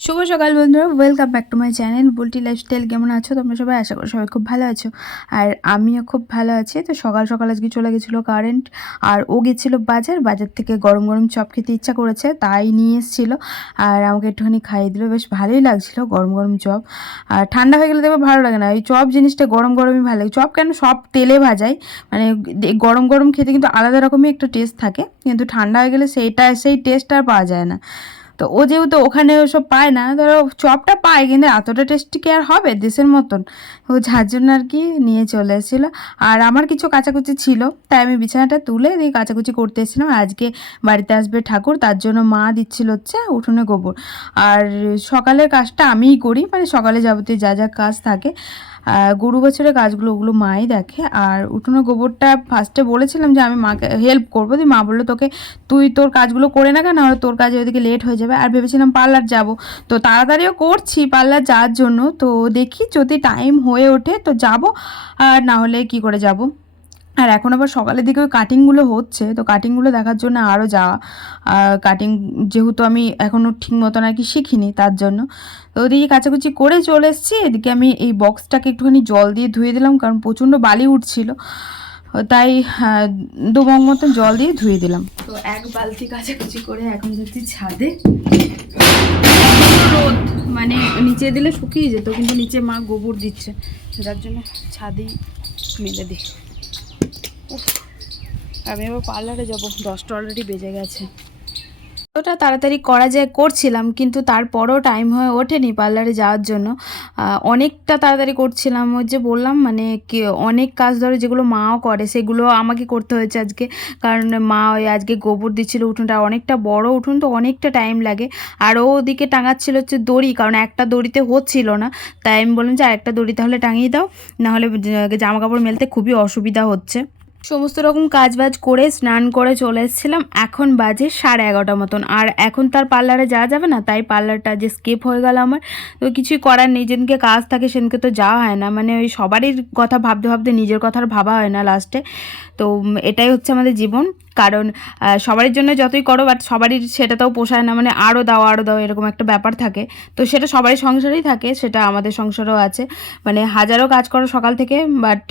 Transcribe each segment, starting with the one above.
শুভ সকাল বন্ধুরা, welcome back to my channel Bulti lifestyle. কেমন আছো তোমরা সবাই? আশা করি সবাই খুব ভালো আছো, আর আমিও খুব ভালো আছি। তো সকাল সকাল আজকে চলে গেছিলো কারেন্ট, আর ও গেছিলো বাজার থেকে গরম গরম চপ খেতে ইচ্ছা করেছে, তাই নিয়ে এসেছিলো আর আমাকে একটুখানি খাইয়ে দিল। বেশ ভালোই লাগছিলো গরম গরম চপ। আর ঠান্ডা হয়ে গেলে দেখবে ভালো লাগে না, এই চপ জিনিসটা গরম গরমই ভালো লাগে। চপ কেন, সব তেলে ভাজাই, মানে গরম গরম খেতে কিন্তু আলাদা রকমই একটা টেস্ট থাকে, কিন্তু ঠান্ডা হয়ে গেলে সেই টেস্ট আর পাওয়া যায় না। তো ও যেহেতু ওখানে ওসব পায় না, ধরো চপটা পায় কিন্তু এতটা টেস্টি কি আর হবে দেশের মতন, ও যার জন্য আর কি নিয়ে চলে এসেছিলো। আর আমার কিছু কাচাকুচি ছিল, তাই আমি বিছানাটা তুলে দিয়ে কাচাকুচি করতে এসেছিলাম। আজকে বাড়িতে আসবে ঠাকুর, তার জন্য মা দিচ্ছিল হচ্ছে উঠোনে গোবর। আর সকালের কাজটা আমিই করি, মানে সকালে যাবতীয় যা যা কাজ থাকে গরু বছরের কাজগুলো ওগুলো মাই দেখে। আর উঠোনে গোবরটা ফার্স্টে বলেছিলাম যে আমি মাকে হেল্প করবো, দিয়ে মা বললো তুই তোর কাজগুলো করে না, কেন তোর কাজে ওইদিকে লেট হয়ে যাবে। আর ভেবেছিলাম পার্লার যাব, তো তাড়াতাড়িও করছি পার্লার যাওয়ার জন্য। তো দেখি যদি টাইম হয়ে ওঠে তো যাব, আর না হলে কি করে যাব। আর এখন আবার সকালের দিকে ওই কাটিংগুলো হচ্ছে, তো কাটিংগুলো দেখার জন্য আরও যাওয়া। কাটিং যেহেতু আমি এখনও ঠিক মতন আর কি শিখিনি, তার জন্য তো ওদিকে কাচাকুচি করে চলে এসেছি। এদিকে আমি এই বক্সটাকে একটুখানি জল দিয়ে ধুয়ে দিলাম, কারণ প্রচণ্ড বালি উঠছিল, তাই 2 মগ মতন জল দিয়ে ধুয়ে দিলাম। তো এক বালতি কাচাকুচি করে এখন যাচ্ছি ছাদে। রোদ, মানে নিচে দিলে শুকিয়ে যেত, কিন্তু নিচে মা গোবর দিচ্ছে, যার জন্য ছাদেই মেলে দিই। আমি এবার পার্লারে যাবো, 10টা অলরেডি বেজে গেছে। ওটা তাড়াতাড়ি করা যায় করছিলাম, কিন্তু তারপরও টাইম হয়ে ওঠেনি পার্লারে যাওয়ার জন্য। অনেকটা তাড়াতাড়ি করছিলাম, ওই যে বললাম মানে কি অনেক কাজ ধরে যেগুলো মাও করে সেগুলো আমাকে করতে হয়েছে আজকে, কারণ মা ওই আজকে গোবর দিচ্ছিলো। উঠোনটা অনেকটা বড় উঠোন, তো অনেকটা টাইম লাগে। আর ও ওদিকে টাঙাচ্ছিল হচ্ছে দড়ি, কারণ একটা দড়িতে হচ্ছিল না, তাই আমি বললাম যে আরেকটা দড়ি তাহলে টাঙিয়ে দাও, নাহলে জামা কাপড় মেলতে খুবই অসুবিধা হচ্ছে। সমস্ত রকম কাজ বাজ করে স্নান করে চলে এসেছিলাম। এখন বাজে 11:30 মতন, আর এখন তার পার্লারে যাওয়া যাবে না, তাই পার্লারটা যে স্কিপ হয়ে গেল আমার। তো কিছুই করার নেই, যেদিনকে কাজ থাকে সেদিনকে তো যাওয়া হয় না, মানে ওই সবারই কথা ভাবতে ভাবতে নিজের কথা আর ভাবা হয় না লাস্টে। তো এটাই হচ্ছে আমাদের জীবন, কারণ সবারই জন্য যতই করো বাট সবারই সেটাতেও পোষায় না, মানে আরও দাও এরকম একটা ব্যাপার থাকে। তো সেটা সবারই সংসারেই থাকে, সেটা আমাদের সংসারেও আছে। মানে হাজারো কাজ করো সকাল থেকে, বাট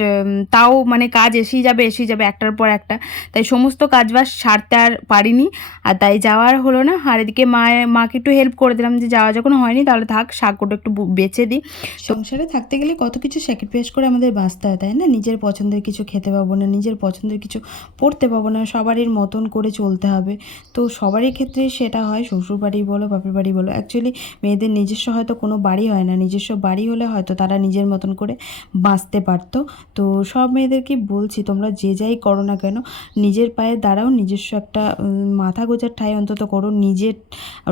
তাও মানে কাজ এসেই যাবে একটার পর একটা, তাই সমস্ত কাজবাজ সারতে আর পারিনি, আর তাই যাওয়ার হলো না। আর এদিকে মাকে একটু হেল্প করে দিলাম, যে যাওয়া যখন হয়নি তাহলে থাক, শাকটা একটু বেচে দিই। সংসারে থাকতে গেলে কত কিছু স্যাক্রিফাইস করে আমাদের বাঁচতে হয়, তাই না? নিজের পছন্দের কিছু খেতে পাবো না, নিজের পছন্দের কিছু পড়তে পাবো না, সবারই মতন করে চলতে হবে। তো সবারই ক্ষেত্রে সেটা হয়, শ্বশুর বাড়ি বলো বাপের বাড়ি বলো। অ্যাকচুয়ালি মেয়েদের নিজস্ব হয়তো কোনো বাড়ি হয় না, নিজস্ব বাড়ি হলে হয়তো তারা নিজের মতন করে বাঁচতে পারতো। তো সব মেয়েদেরকে বলছি, তোমরা যে যাই করো না কেন, নিজের পায়ে দাঁড়াও, নিজস্ব একটা মাথা গোজার ঠাঁই অন্তত করো নিজের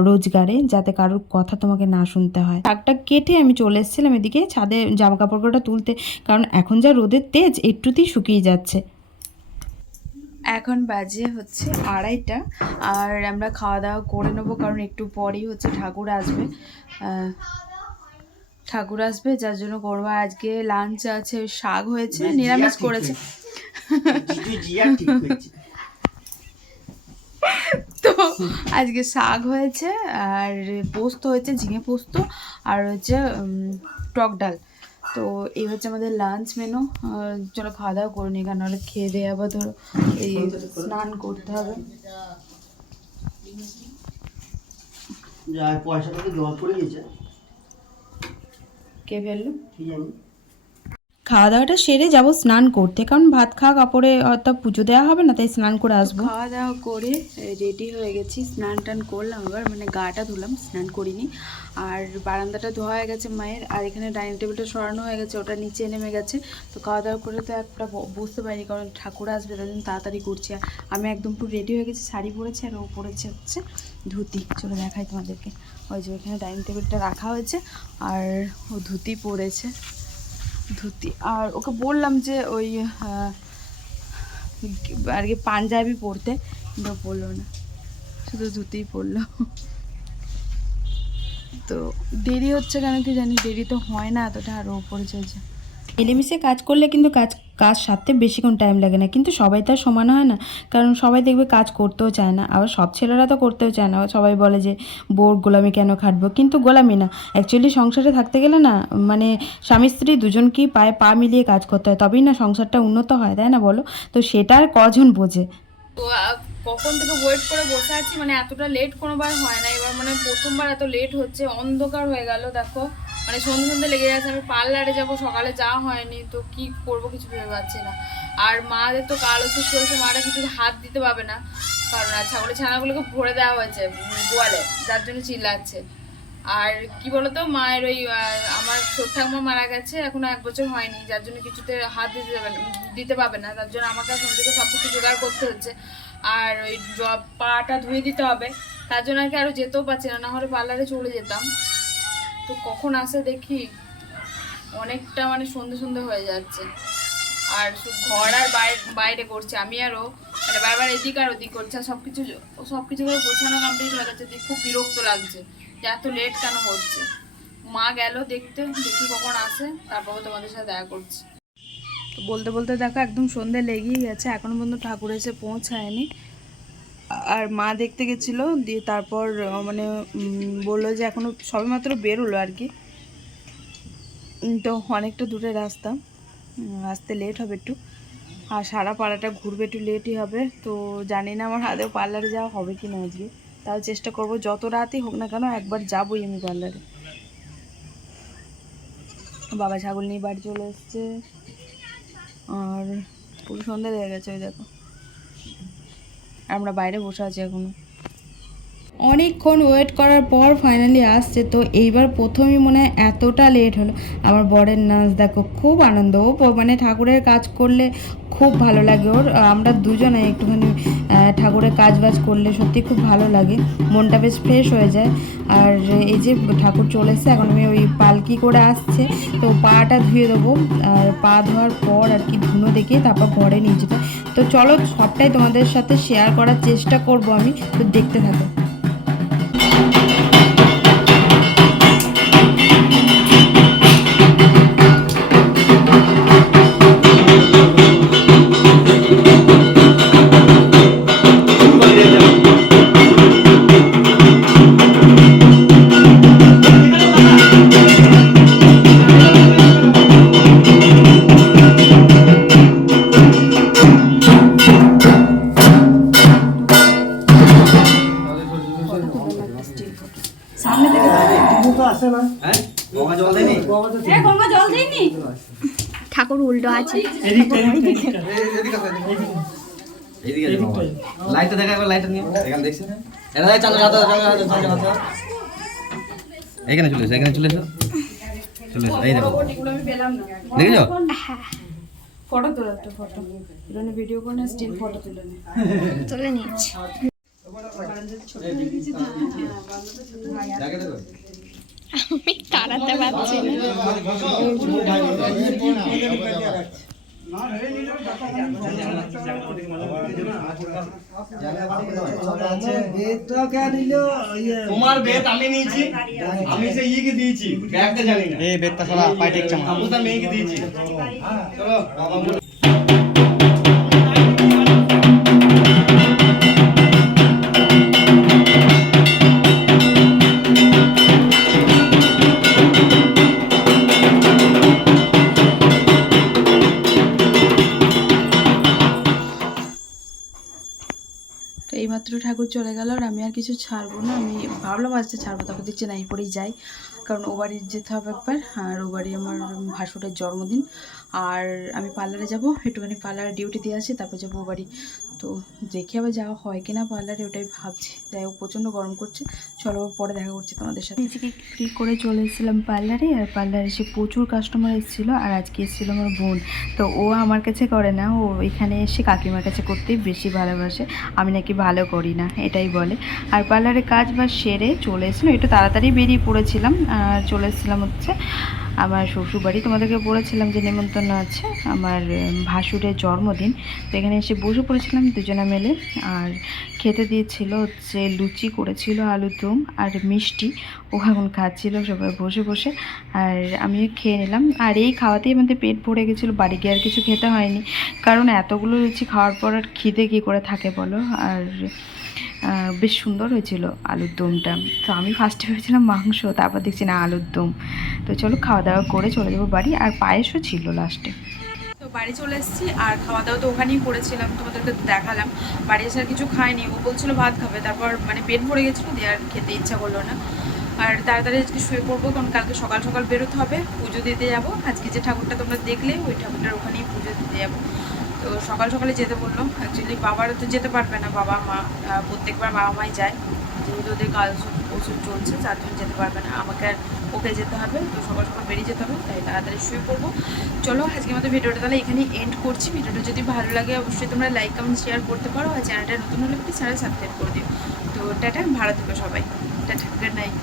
রোজগারে, যাতে কারোর কথা তোমাকে না শুনতে হয়। শাকটা কেটে আমি চলে এসেছিলাম এদিকে ছাদে জামা কাপড়টা তুলতে, কারণ এখন যা রোদের তেজ একটুতেই শুকিয়ে যাচ্ছে। এখন বাজে হচ্ছে 2:30, আর আমরা খাওয়া দাওয়া করে নেবো, কারণ একটু পরেই হচ্ছে ঠাকুর আসবে, যার জন্য করবো। আজকে লাঞ্চ আছে, শাক হয়েছে, নিরামিষ করেছে। তো আজকে শাক হয়েছে, আর পোস্ত হয়েছে, ঝিঙে পোস্ত, আর হচ্ছে টক ডাল। তো এই হচ্ছে আমাদের লাঞ্চ মেনু। চলো খাওয়া দাওয়া করে নিই, কারণ নাহলে খেয়ে দিয়ে আবার ধরো এই স্নান করতে হবে। কে ফেললো খাওয়া দাওয়াটা সেরে যাব স্নান করতে, কারণ ভাত খাওয়া কাপড়ে হয়তো পুজো দেওয়া হবে না, তাই স্নান করে আসবো। খাওয়া দাওয়া করে রেডি হয়ে গেছি, স্নান টান করলাম, এবার মানে গাটা ধুলাম, স্নান করিনি। আর বারান্দাটা ধোয়া হয়ে গেছে মায়ের, আর এখানে ডাইনিং টেবিলটা সরানো হয়ে গেছে, ওটা নিচে নেমে গেছে। তো খাওয়া দাওয়া করে তো একটা বুঝতে পারিনি, কারণ ঠাকুর আসবে তার জন্য তাড়াতাড়ি করছি। আর আমি একদম পুরো রেডি হয়ে গেছি, শাড়ি পরেছি, আর ও পরেছে হচ্ছে ধুতি। চলো দেখাই তোমাদেরকে, ওই যে ওইখানে ডাইনিং টেবিলটা রাখা হয়েছে, আর ও ধুতি পরেছে, ধুতি। আর ওকে বললাম যে ওই আর কি পাঞ্জাবি পরতে, কিন্তু পরলো না, শুধু ধুতিই পরলো। তো দেরি হচ্ছে কেন কি জানি, দেরি তো হয় না এতটা, আর ও পরে চলছে। মিলেমিশে কাজ করলে কিন্তু কাজ কাজ সারতে বেশিক্ষণ টাইম লাগে না, কিন্তু সবাই তো আর সমান হয় না, কারণ সবাই দেখবে কাজ করতেও চায় না, আবার সব ছেলেরা তো করতেও চায় না। সবাই বলে যে বোর গোলামি কেন খাটবো, কিন্তু গোলামি না, অ্যাকচুয়ালি সংসারে থাকতে গেলে না মানে স্বামী স্ত্রী দুজনকেই পায়ে পা মিলিয়ে কাজ করতে হয়, তবেই না সংসারটা উন্নত হয়, তাই না বলো? তো সেটা আর কজন বোঝে। তো কখন থেকে ওয়েট করে বসে আছি, মানে এতটা লেট কোনোবার হয় না, এবার মানে প্রথমবার এত লেট হচ্ছে, অন্ধকার হয়ে গেল দেখো, মানে সন্ধ্যে সন্ধ্যে লেগে যাচ্ছে। আমি পার্লারে যাব, সকালে যাওয়া হয়নি, তো কি করব কিছু ভেবে পাচ্ছি না। আর মাদের তো কাল ওষুধ চলছে, মারা কিছু হাত দিতে পারবে না, কারণ আর ছাগলের ছানাগুলোকে ভরে দেওয়া হয়েছে গোয়ালে, যার জন্য চিল্লাচ্ছে। আর কি বলতো, মায়ের ওই আমার ছোট ঠাকুমা মারা গেছে, এখনো 1 বছর হয়নি, যার জন্য কিছুতে হাত দিতে পারবে না, তার জন্য আমাকে এখন থেকে সব কিছু জোগাড় করতে হচ্ছে। আর ওই পাটা ধুয়ে দিতে হবে, তার জন্য আর কি আরও যেতেও পারছি না, নাহলে পার্লারে চলে যেতাম। তো কখন আসে দেখি, অনেকটা মানে সন্ধে সন্ধে হয়ে যাচ্ছে। আর ঘর আর বাইরে করছে, আমি আরও মানে বারবার এদিক আর ওদিক করছে, আর সব কিছু করে গোছানো কমপ্লিট হয়ে যাচ্ছে, খুব বিরক্ত লাগছে যে এত লেট কেন হচ্ছে। মা গেল দেখতে, দেখি কখন আসে, তারপর তোমাদের সাথে দেখা করছি। তো বলতে বলতে দেখো একদম সন্ধে লেগেই গেছে, এখনো পর্যন্ত ঠাকুর এসে পৌঁছায়নি। আর মা দেখতে গেছিলো, দিয়ে তারপর মানে বললো যে এখনো সবেমাত্র বেরোলো আর কি, তো অনেকটা দূরে রাস্তা, আসতে লেট হবে একটু, আর সারা পাড়াটা ঘুরবে, একটু লেটই হবে। তো জানি না আমার হাতেও পার্লারে যাওয়া হবে কি না আজকে, তাও চেষ্টা করব, যত রাতই হোক না কেন একবার যাবই আমি পার্লারে। বাবা ছাগল নিয়ে বাড়ি চলে এসছে, আর পুরো সন্ধ্যা লেগে গেছে, ওই দেখো আমরা বাইরে বসে আছি এখনো। অনেকক্ষণ ওয়েট করার পর ফাইনালি আসছে। তো এইবার প্রথমেই মনে হয় এতটা লেট হলো। আমার বরের নাচ দেখো, খুব আনন্দ, ও মানে ঠাকুরের কাজ করলে খুব ভালো লাগে ওর। আমরা দুজনে একটুখানি ঠাকুরের কাজ বাজ করলে সত্যি খুব ভালো লাগে, মনটা বেশ ফ্রেশ হয়ে যায়। আর এই যে ঠাকুর চলে এসছে, এখন আমি ওই পালকি করে আসছে, তো পাটা ধুয়ে দেবো, আর পা ধোয়ার পর আর কি ধুনো দেখে তারপর ঘরে নিয়ে যেতে। তো চলো সবটাই তোমাদের সাথে শেয়ার করার চেষ্টা করব আমি, তো দেখতে থাকো। ঠাকুর উল্টো আছে, লাইটটা দেখা, লাইটটা নিয়ে এখানে দেখছি, এখানে চলে এসো, এখানে চলে এসো, চলে এসো, এই দেখো দেখেছো, ফটো তোলা, একটা ফটো তুলে, ভিডিও করে না, স্টিল ফটো তুলে নিচ্ছি। আমি তাড়াতে পারছি না। তোমার বেত আমি নিয়েছি, আমি সে ইয়েকে দিয়েছি, ব্যাগটা জানি না, এই বেতটা সারা পাই ঠিক চামা, আমি তার মেয়েকে দিয়েছি। চলো এইমাত্র ঠাকুর চলে গেল, আর আমি আর কিছু ছাড়বো না। আমি ভাবলাম আজকে ছাড়বো, তারপর দেখছি না, এই পরেই যাই, কারণ ও বাড়ি যেতে হবে একবার, আর ও বাড়ি আমার ভাসুরের জন্মদিন। আর আমি পার্লারে যাব, একটুখানি পার্লারে ডিউটি দিয়ে আসি, তারপর যাবো ও বাড়ি। তো দেখি আবার যাওয়া হয় কিনা পার্লারে, ওটাই ভাবছি। যাই হোক, প্রচণ্ড গরম করছে, চলো পরে দেখা করছি তোমাদের সাথে। নিজেকে ফ্রি করে চলে এসেছিলাম পার্লারে, আর পার্লারে এসে প্রচুর কাস্টমার এসেছিলো, আর আজকে এসেছিলো আমার বোন। তো ও আমার কাছে করে না, ও এখানে এসে কাকিমার কাছে করতেই বেশি ভালোবাসে, আমি নাকি ভালো করি না এটাই বলে। আর পার্লারে কাজ বাজ সেরে চলে এসেছিলাম, একটু তাড়াতাড়ি বেরিয়ে পড়েছিলাম, আর চলে এসেছিলাম হচ্ছে আমার শ্বশুরবাড়ি। তোমাদেরকে বলেছিলাম যে নেমন্তন্ন আছে, আমার ভাসুরের জন্মদিন, তো এখানে এসে বসে পড়েছিলাম দুজনে মিলে। আর খেতে দিয়েছিল হচ্ছে লুচি করেছিল, আলুর দম আর মিষ্টি। ও ও এখন খাচ্ছিল সবাই বসে বসে, আর আমিও খেয়ে নিলাম। আর এই খাওয়াতেই আমাদের পেট ভরে গেছিলো, বাড়ি গিয়ে আর কিছু খেতে হয়নি, কারণ এতগুলো লুচি খাওয়ার পর আর খিদে কী করে থাকে বলো। আর বেশ সুন্দর হয়েছিল আলুর দমটা। তো আমি ফার্স্টে ভেবেছিলাম মাংস, তারপর দেখছি না আলুর দম। তো চলো খাওয়া দাওয়া করে চলে যাবো বাড়ি। আর পায়েসও ছিল লাস্টে। তো বাড়ি চলে এসেছি, আর খাওয়া দাওয়া তো ওখানেই করেছিলাম, তোমাদেরকে তো দেখালাম। বাড়ি এসে আর কিছু খাইনি, ও বলছিল ভাত খাবে, তারপর মানে পেট ভরে গেছিলো দিয়ে আর খেতে ইচ্ছা করলো না। আর তাড়াতাড়ি আজকে শুয়ে পড়বো, কারণ কালকে সকাল সকাল বেরোতে হবে, পুজো দিতে যাবো। আজকে যে ঠাকুরটা তোমরা দেখলে ওই ঠাকুরটার ওখানেই পুজো দিতে যাবো। তো সকাল সকালে যেতে বললো। অ্যাকচুয়ালি বাবারা তো যেতে পারবে না, বাবা মা প্রত্যেকবার বাবা মাই যায়, যেহেতু ওদের কাজ ওষুধ চলছে যার জন্য যেতে পারবে না, আমাকে আর ওকে যেতে হবে। তো সকাল সকাল বেরিয়ে যেতে হবে, তাই তাড়াতাড়ি শুয়ে পড়বো। চলো আজকে আমাদের ভিডিওটা তাহলে এখানেই এন্ড করছি। ভিডিওটা যদি ভালো লাগে অবশ্যই তোমরা লাইক কমেন্ট শেয়ার করতে পারো, আর চ্যানেলটা নতুন হলে প্লিজ চ্যানেল সাবস্ক্রাইব করে দিও। তো টাটা, ভালো থেকো সবাই, টাটা, গুড নাইট।